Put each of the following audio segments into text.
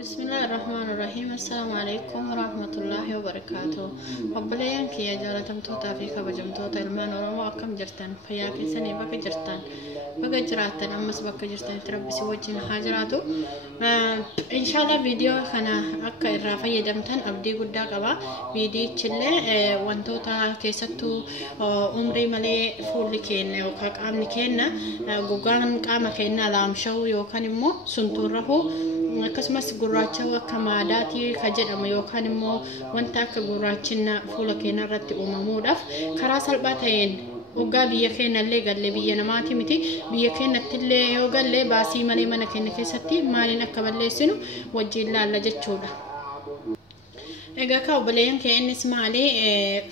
بسم الله الرحمن الرحيم. السلام عليكم ورحمة الله وبركاته. وبليان كي جالة تمتوتا في كبجمتوتا المان ورما أكم جرتان فياكي سني بك جرتان بك جراتان أمس بك جرتان تربسي وجهن حاجراتو إن شاء الله فيديو خنا أكا الرافية دمتان أبدي قدا قبا فيديو تشلي وانتوتا كيستو عمري ملي فول كين وكاك عامل كين قوغان قاما كين لامشو يوكان مو سنتوره akkasumas gurraacha akka maadaatii ka jedhamu yookaan immoo wanta akka gurraachina fuula keenya irratti uumamuudhaaf karaa salphaa ta'een waggaa biyya keenyallee galle biyya namaati miti biyya keenyattillee yoo galle baasii malee mana keenya keessatti maaliin akka balleessinu wajjin laalla jechuudha. Egaa ka obboleeyyan keenyis maali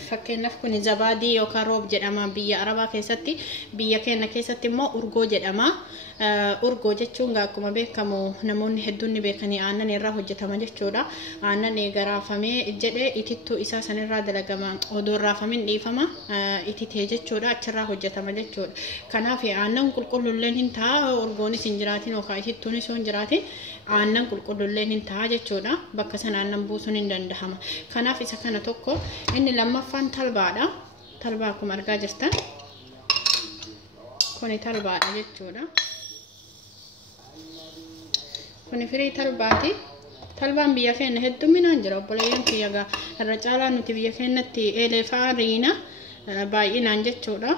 fakkeenyaaf kun zabaadii yookaan roob jedhama biyya arabaa keessatti biyya keenya keessatti immoo urgoo jedhama. Urgoo jechuun akkuma beekamu namoonni hedduun ni beekanii aannan irraa hojjetama jechuudha. Aannan garaafamee jedhee itittuu isaa sanirraa dalagama odoo raafamin dhiifama ititee jechuudha achirraa hojjetama jechuudha. Kanaaf aannan qulqulluulleen hin ta'a urgoonis hin jiraatin yookaan itittuunis hin jiraatin aannan qulqulluulleen hin ta'a jechuudha. Bakka sana aannan buusuun hin danda'ama. Kanaaf isa kana tokko inni lammaffaan talbaadha. Talbaa akkuma argaa jirtan kuni talbaadha jechuudha. Kuni firii talbaati. Talbaan biyya keenya hedduminaan jira obboleeyyan kiyya irra caalaa nuti biyya keenyatti eleefaa riina baay'inaan jechuudha.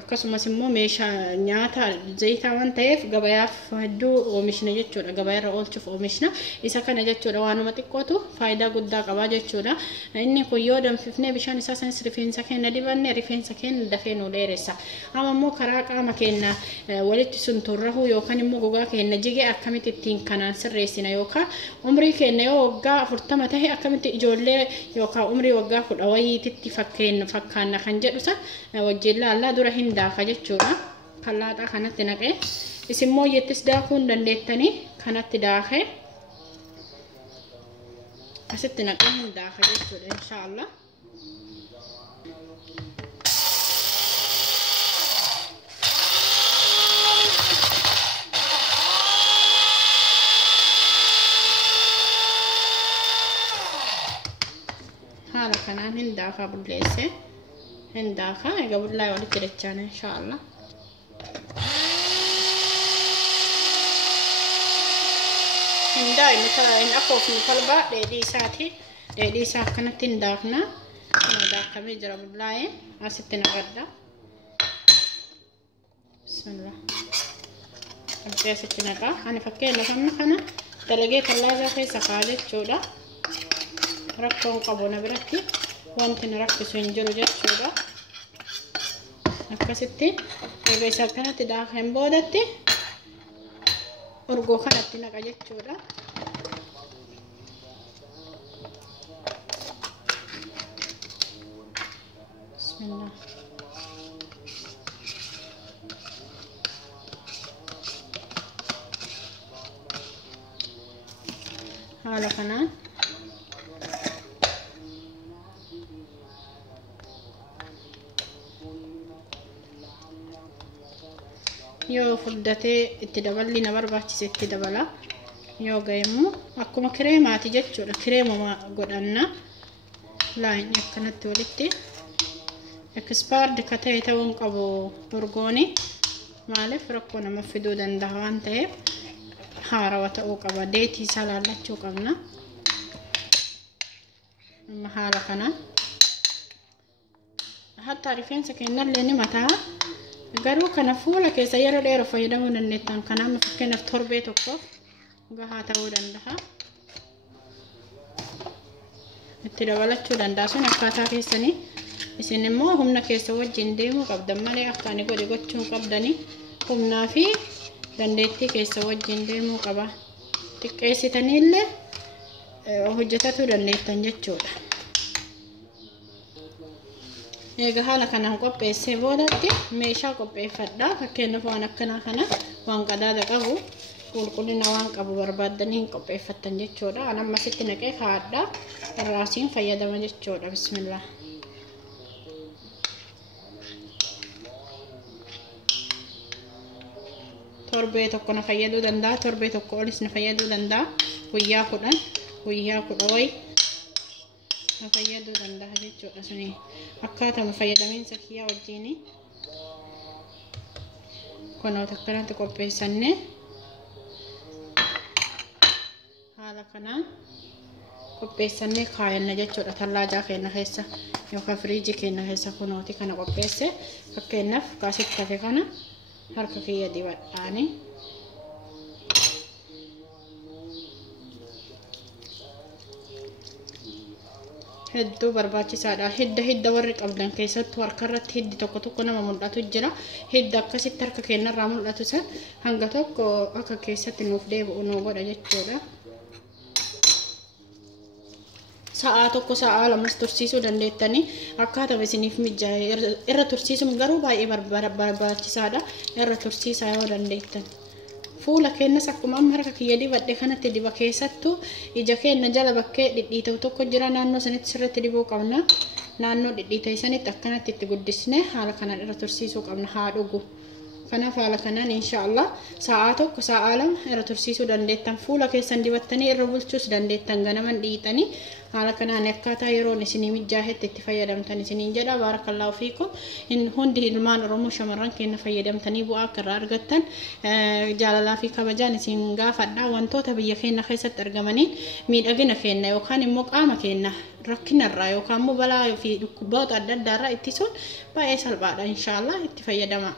Akkasumas immoo meeshaa nyaata zayitaa waan ta'eef gabayaaf hedduu oomishna jechuudha. Gabayarra oolchuuf oomishna. Isa kana jechuudha waanuma xiqqootu faayidaa guddaa qaba jechuudha. Inni kun yoo danfifnee bishaan isaa sanis rifeensa keenya dibanne rifeensa keenya dafee nu dheeressa. Amma immoo karaa qaama keenya walitti sunturrahuu yookaan immoo gogaa keenya jigee akkamitti ittiin kanaan sirreessina yookaan umrii keenya yoo waggaa 40 ta'e akkamitti ijoollee yookaan umrii waggaa 10 wayiititti fakkaanna kan jedhu san wajjin laallaa dura hin daaka jechuudha. Kallaaxaa kanatti naqee isimmoo yettis daakuu hin dandeettanii kanatti daakee asitti naqee hin daaka jechuudha inshaallah. Haala kanaan hin daakaa bulleessee هنداخا قبل لا يولد كريتشان إن شاء الله. هنداي مثلا إن أخوف من طلبة لدي ساعة كانت هنداخنا هنداخا بيجرى بالله أستنا غدا. بسم الله. أبدأ ستنا كا أنا فكر لفهمنا خنا تلاقي ثلاجة في سقالة جودا ركون قبونا بركي وانت نركز ونجرو جتشودا akkasitti eega isa kanatti daakeen boodatti urgoo kanatti naqa jechuudha. Bismillah. Haala kanaan yoo fuddatee itti daballi na barbaachise itti dabala yoo ga'emmoo akkuma kireemaati jechuudha. Kireemuma godhanna laayin akkanatti walitti expired ka ta'e ta'uun qabu urgooni maaliif rakkoo nama fiduu danda'a waan ta'eef haarawa ta'uu qaba. Deetii isaa laallachuu qabna. Amma haala kanaan hatta rifeensa keenyallee ni mataa garuu kana fuula keessa yeroo dheeraa fayyadamuu dandeettan. Kanaaf fakkeenyaaf torbee tokko gahaa ta'uu danda'a. Itti dabalachuu danda'a sun akkaataa keessanii. Isin immoo humna keessa wajjin deemuu qabdan malee akka ani godhe gochuu qabdanii humnaa fi dandeettii keessa wajjin deemuu qaba. Xiqqeessitaniillee hojjetachuu dandeettan jechuudha. Egaa haala kanaan qopheessee boodatti meeshaa qopheeffadhaa. Fakkeenyaaf waan akkanaa kana waan qadaada qabu qulqullina waan qabu barbaaddanii hin qopheeffattan jechuudha. Ani ammasitti naqee kaa'adhaa irraasiin fayyadama jechuudha. Bismillah. torbee tokko na fayyaduu danda'a, torbee tokko olis na fayyaduu danda'a. guyyaa kudha wayi fayyaduu danda'a jechuudha. Suni akkaataa fayyadamiinsa kiyyaa wajjin kunoota akkanatti qopheessannee haala kanaan qopheessannee kaayanna jechuudha. Tallaajaa keenya keessa yookaan firiijii keenya keessa kunooti kana qopheesse fakkeenyaaf kaasitti hafe kana harka kiyya dibadhaani hedduu barbaachisaadha. Hidda warri qabdan keessattuu harka irratti hiddi tokko nama mul'atu jira. Hidda akkasitti harka keenya irraa mul'atu san hanga tokko akka keessatti nuuf deebi'u nu godha jechuudha. Sa'a tokko sa'a lamas tursiisuu dandeettanii akkaataa isiniif mijaa'e irra tursiisuun garuu baay'ee barbaachisaadha. Irra tursiisaa yoo dandeettan. Fuula keenyas akkuma amma harka kiyya dibadhe kanatti diba keessattuu ija keenya jala bakkee dhidhiita'u tokko jira. Naannoo sanitti sirriitti dibuu qabna. Naannoo dhidhiita'e sanitti akkanatti itti guddisnee haala kanaan irra tursiisuu qabna haa dhugu. Kanaaf haala kanaan inshaallah sa'a tokko sa'a lama irra tursiisuu dandeettan. Fuula keessan dibattanii irra bulchuus dandeettan ganaman dhiitanii haala kanaan akkaataa yeroon isinii mijaa'etti itti fayyadamtan isiniin jedha. Baarakallaahu fiikum. Hundi ilmaan Oromoo shamarran keenya fayyadamtanii bu'aa akka irraa argattan jaalalaa fi kabajaan isin gaafadha. Wantoota biyya keenya keessatti argamaniin miidhagina keenya yookaan immoo qaama keenya rakkinarraa yookaan immoo balaa fi dhukkuboota adda addaarraa ittisuun baay'ee salphaadha. Inshaallah itti fayyadama.